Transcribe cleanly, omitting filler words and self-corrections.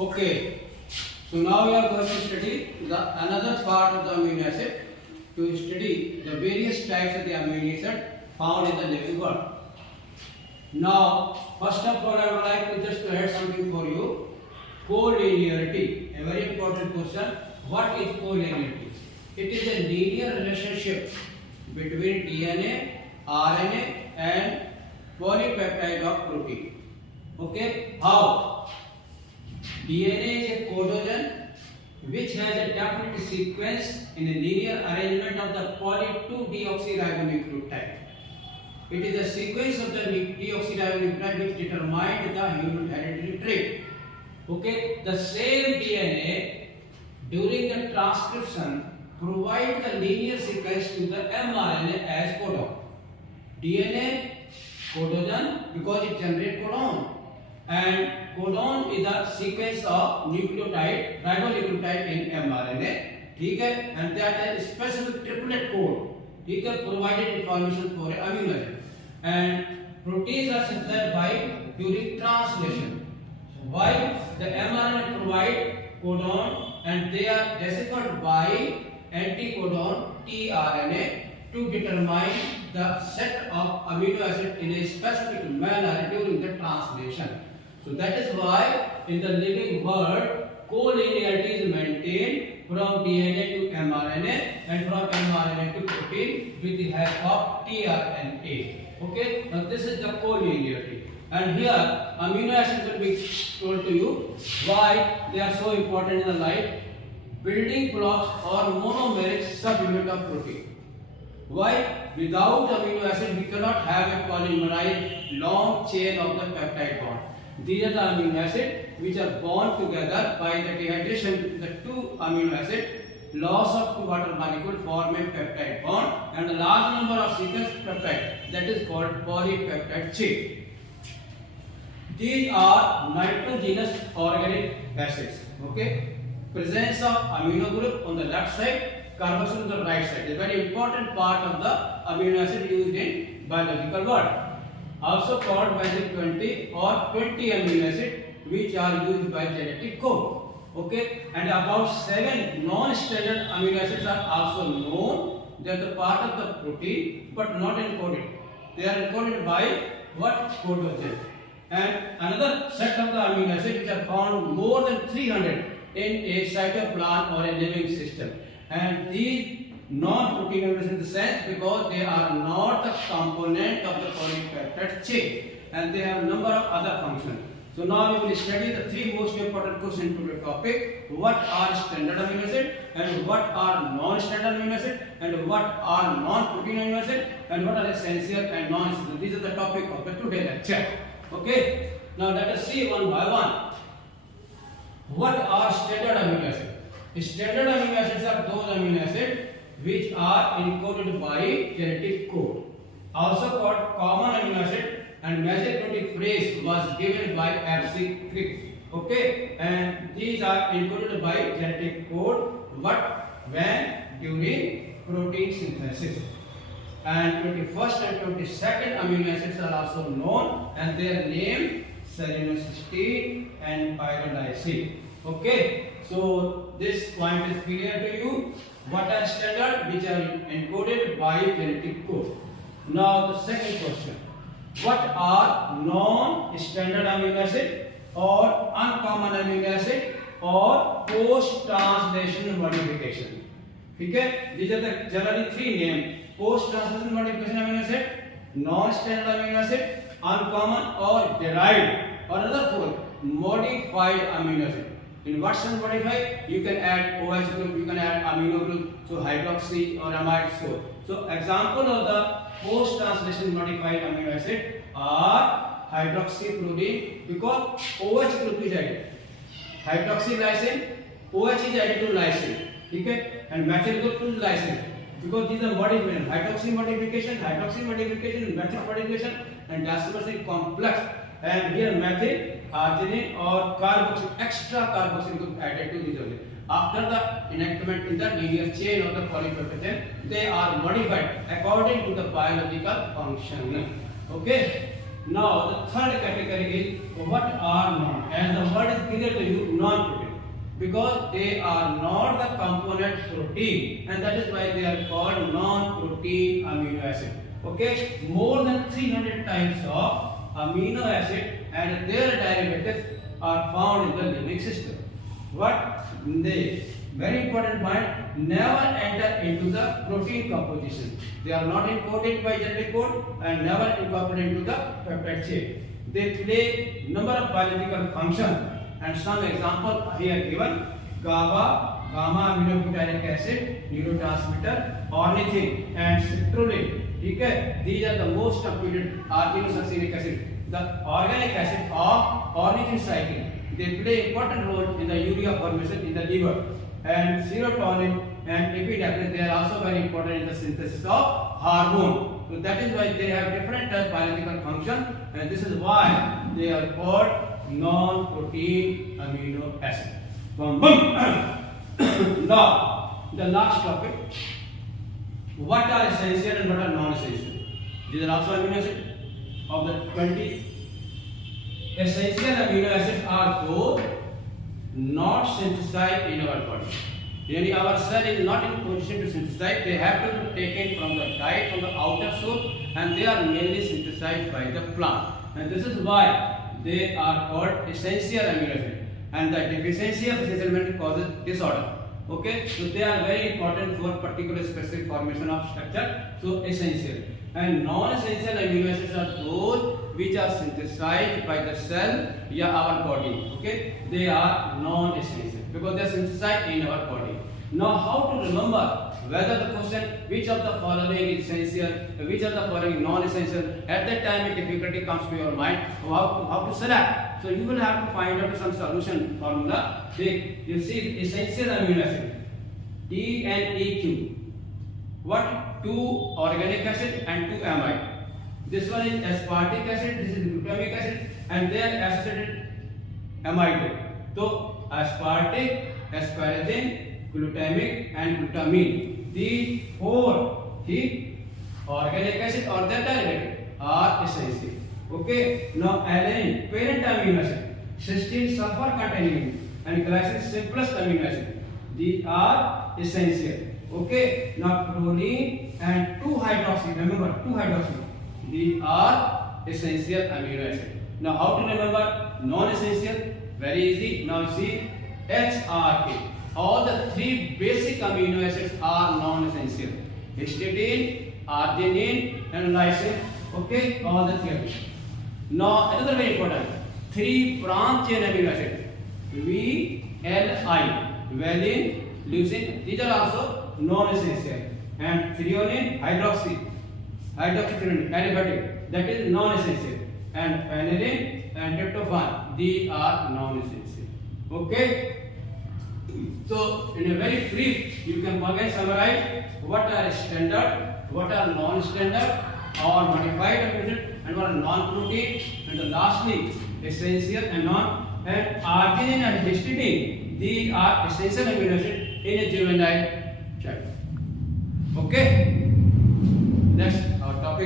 Okay. So now we are going to study another part of the amino acid to study the various types of the amino acid found in the living world. Now, first of all, I would like to just add something for you. Collinearity, a very important question. What is collinearity? It is a linear relationship between DNA, RNA, and polypeptide of protein. Okay, how? DNA is a codogen which has a definite sequence in a linear arrangement of the poly 2-deoxyribonucleotide. It is the sequence of the deoxyribonucleotide which determines the human hereditary trait. Okay, the same DNA during the transcription provides the linear sequence to the mRNA as codon. DNA codogen because it generates codon, and codon is the sequence of nucleotide, ribonucleotide in mRNA. ठीक है, and that is specific triplet code. ठीक है, provided information for amino acid, and proteins are synthesized by during translation. While the mRNA provide codon and they are deciphered by anticodon tRNA to determine the set of amino acid in a specific manner during the translation. So that is why in the living world collinearity is maintained from DNA to mRNA and from mRNA to protein with the help of tRNA. Okay, now this is the collinearity. And here amino acids will be told to you why they are so important in the life. Building blocks or monomeric subunit of protein. Why? Without amino acid we cannot have a polymerized long chain of the peptide bond. These are the amino acids which are bound together by the dehydration. The two amino acids, loss of two water molecule form a peptide bond, and a large number of sequence peptide, that is called polypeptide chain. These are nitrogenous organic acids. Okay, presence of amino group on the left side, carboxyl on the right side. A very important part of the amino acid used in biological world. Also called magic 20 or 20 amino acid which are used by genetic code. Okay, and about 7 non-standard amino acids are also known. They are the part of the protein but not encoded. They are encoded by what? Codogen. And another set of the amino acids which are found more than 300 in a cytoplasm or a living system. And these non-protein amino acids in the sense because they are not the component of the polypeptide chain and they have a number of other functions. So now we will study the three most important questions to the topic. What are standard amino acids and what are non-standard amino acids and what are non-protein amino acids and what are essential and non-essential. These are the topic of the today lecture. Okay. Now let us see one by one. What are standard amino acids? Standard amino acids are those amino acids which are encoded by genetic code. Also called common amino acid, and magic 20 phrase was given by F.C. Crick. Okay, and these are encoded by genetic code. What? When? During protein synthesis. And 21st and 22nd amino acids are also known, and their name selenocysteine and pyridosine. Okay, so this point is clear to you. What are standard which are encoded by genetic code? Now the second question. What are non-standard amino acid or uncommon amino acid or post-translation modification? Okay, these are the generally three names: post-translation modification amino acid, non-standard amino acid, uncommon or derived, or another four, modified amino acid. In what sense modified? You can add OH group, you can add amino group, so hydroxy or amide. So example of the post-translation modified amino acid are hydroxyproline because OH group is added. Hydroxylysine, OH is added to lysine. Okay, and methyl group to lysine because these are modification. Hydroxy modification, methyl modification, and disulfide complex. And here methyl, arginine or carboxyl, extra carboxyl group added to these only. After the enactment in the linear chain of the polypeptide chain, they are modified according to the biological function. Okay. Now the third category is what are known. As the word is clear to you, non-protein, because they are not the component protein, and that is why they are called non-protein amino acid. Okay, more than 300 types of amino acid and their derivatives are found in the living system. What they very important point, never enter into the protein composition. They are not encoded by genetic code and never incorporated into the peptide chain. They play number of biological functions, and some example here given: GABA, gamma aminobutyric acid, neurotransmitter, ornithine and citrulline. Okay, these are the most completed aminosuccinic acid. The organic acid of ornithine cycle. They play important role in the urea formation in the liver. And serotonin and epinephrine, they are also very important in the synthesis of hormone. So that is why they have different biological function, and this is why they are called non-protein amino acid. Now, the last topic: what are essential and what are non-essential? These are also amino acids. Of the 20 essential amino acids are those not synthesized in our body. Yani our cell is not in position to synthesize. They have to be taken from the diet, from the outer source, and they are mainly synthesized by the plant. And this is why they are called essential amino acids. And the deficiency of essential amino causes disorder. Okay, so they are very important for particular specific formation of structure. So essential. And non-essential amino acids are those which are synthesized by the cell or our body. Okay, they are non-essential because they are synthesized in our body. Now, how to remember whether the question which of the following is essential, which of the following non-essential? At that time, a difficulty comes to your mind. How to select? So you will have to find out some solution formula. You see essential amino acid, E and EQ. What? 2 organic acid and 2 amide. This one is aspartic acid, this is glutamic acid, and they are associated amide. So aspartic, asparagine, glutamic and glutamine. These 4 organic acid or their derivative are essential. Okay. Now alanine, parent amino acid, cysteine sulfur containing, and glycine simplest amino acid. These are essential. Okay. Now proline and 2-hydroxy. Remember 2-hydroxy. These are essential amino acids. Now how to remember non-essential? Very easy. Now see HRK. All the 3 basic amino acids are non-essential: histidine, arginine, and lysine. Okay, all the 3. Now another very important: 3 branch chain amino acids: VLI, valine, leucine. These are also non-essential. And threonine, hydroxythreonine, aliphatic, that is non-essential. And phenylene and tryptophan, these are non-essential. Okay. So in a very brief, you can again summarize what are standard, what are non-standard or modified amino acids, and what are non-protein, and lastly essential and non. And arginine and histidine, these are essential amino acids in a juvenile child. Okay. Next.